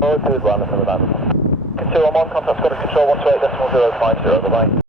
Oh, 2 is landing from the band. 2 on 1, contact Scottish Control 128.050, bye-bye.